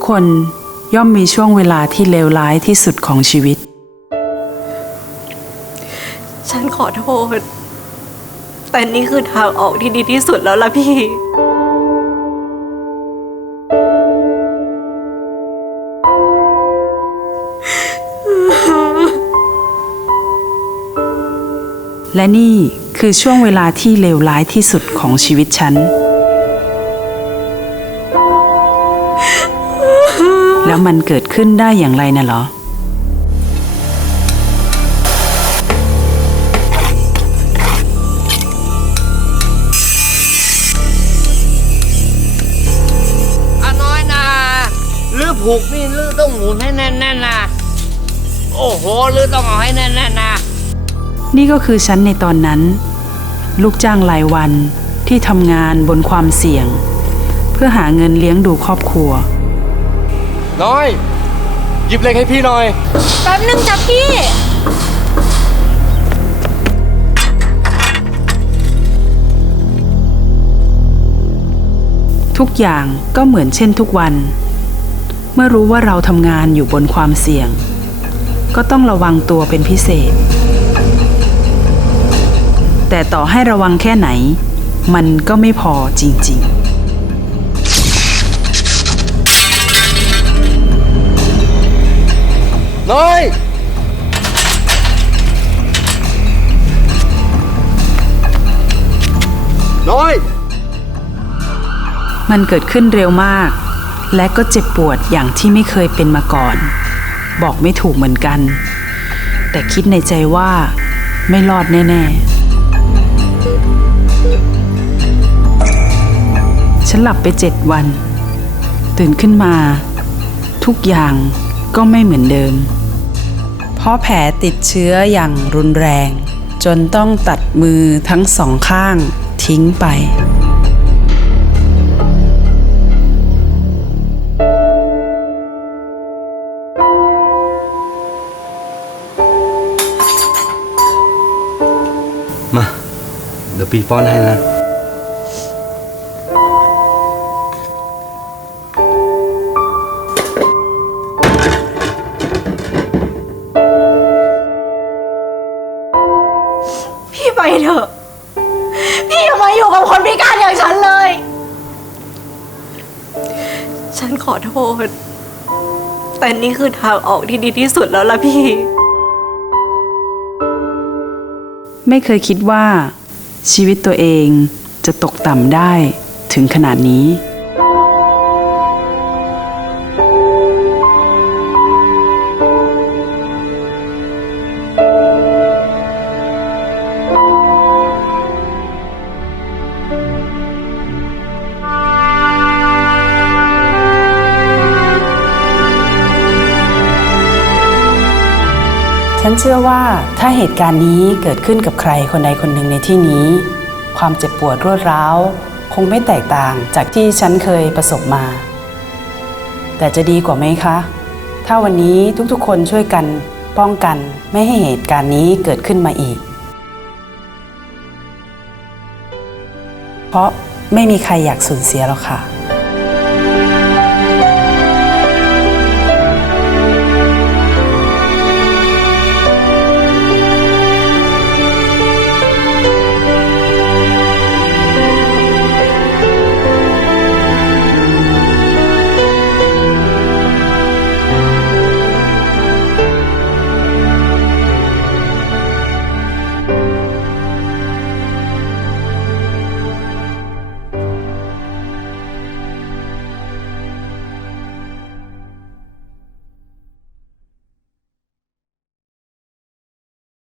ทุกคนย่อมมีช่วงเวลาที่เลวร้ายที่สุดของชีวิต ฉันขอโทษ แต่นี่คือทางออกที่ดีที่สุดแล้วล่ะพี่และนี่คือช่วงเวลาที่เลวร้ายที่สุดของชีวิตฉัน แล้วมันเกิดขึ้นได้อย่างไรน่ะเหรอ อาน้อยนะลือผูกนี่ลือต้องหมุนให้แน่นๆนะโอ้โหลือต้องเอาให้แน่นๆนะนี่ก็คือฉันในตอนนั้น ลูกจ้างรายวันที่ทำงานบนความเสี่ยง เพื่อหาเงินเลี้ยงดูครอบครัว น้อย หยิบเหล็กให้พี่หน่อย แป๊บนึงจ้ะพี่ ทุกอย่างก็เหมือนเช่นทุกวัน เมื่อรู้ว่าเราทำงานอยู่บนความเสี่ยง ก็ต้องระวังตัวเป็นพิเศษ แต่ต่อให้ระวังแค่ไหน มันก็ไม่พอจริง น้อยน้อยมันเกิดขึ้นเร็วมาก และก็เจ็บปวดอย่างที่ไม่เคยเป็นมาก่อน บอกไม่ถูกเหมือนกัน แต่คิดในใจว่าไม่รอดแน่ๆ ฉันหลับไปเจ็ดวัน ตื่นขึ้นมา ทุกอย่างก็ไม่เหมือนเดิม เพราะแผลติดเชื้ออย่างรุนแรง จนต้องตัดมือทั้งสองข้างทิ้งไปมา เดี๋ยวพี่ป้อนให้นะ ถอะ พี่อย่ามาอยู่กับคนพิการอย่างฉันเลย ฉันขอโทษ แต่นี่คือทางออกที่ดีที่สุดแล้วล่ะพี่ ไม่เคยคิดว่า ชีวิตตัวเองจะตกต่ำได้ถึงขนาดนี้ ฉันเชื่อว่าถ้าเหตุการณ์นี้เกิดขึ้นกับใครคนใดคนหนึ่งในที่นี้ ความเจ็บปวดรวดร้าว คงไม่แตกต่างจากที่ฉันเคยประสบมา แต่จะดีกว่าไหมคะ ถ้าวันนี้ทุกๆ คนช่วยกันป้องกันไม่ให้เหตุการณ์นี้เกิดขึ้นมาอีก เพราะไม่มีใครอยากสูญเสียหรอกค่ะ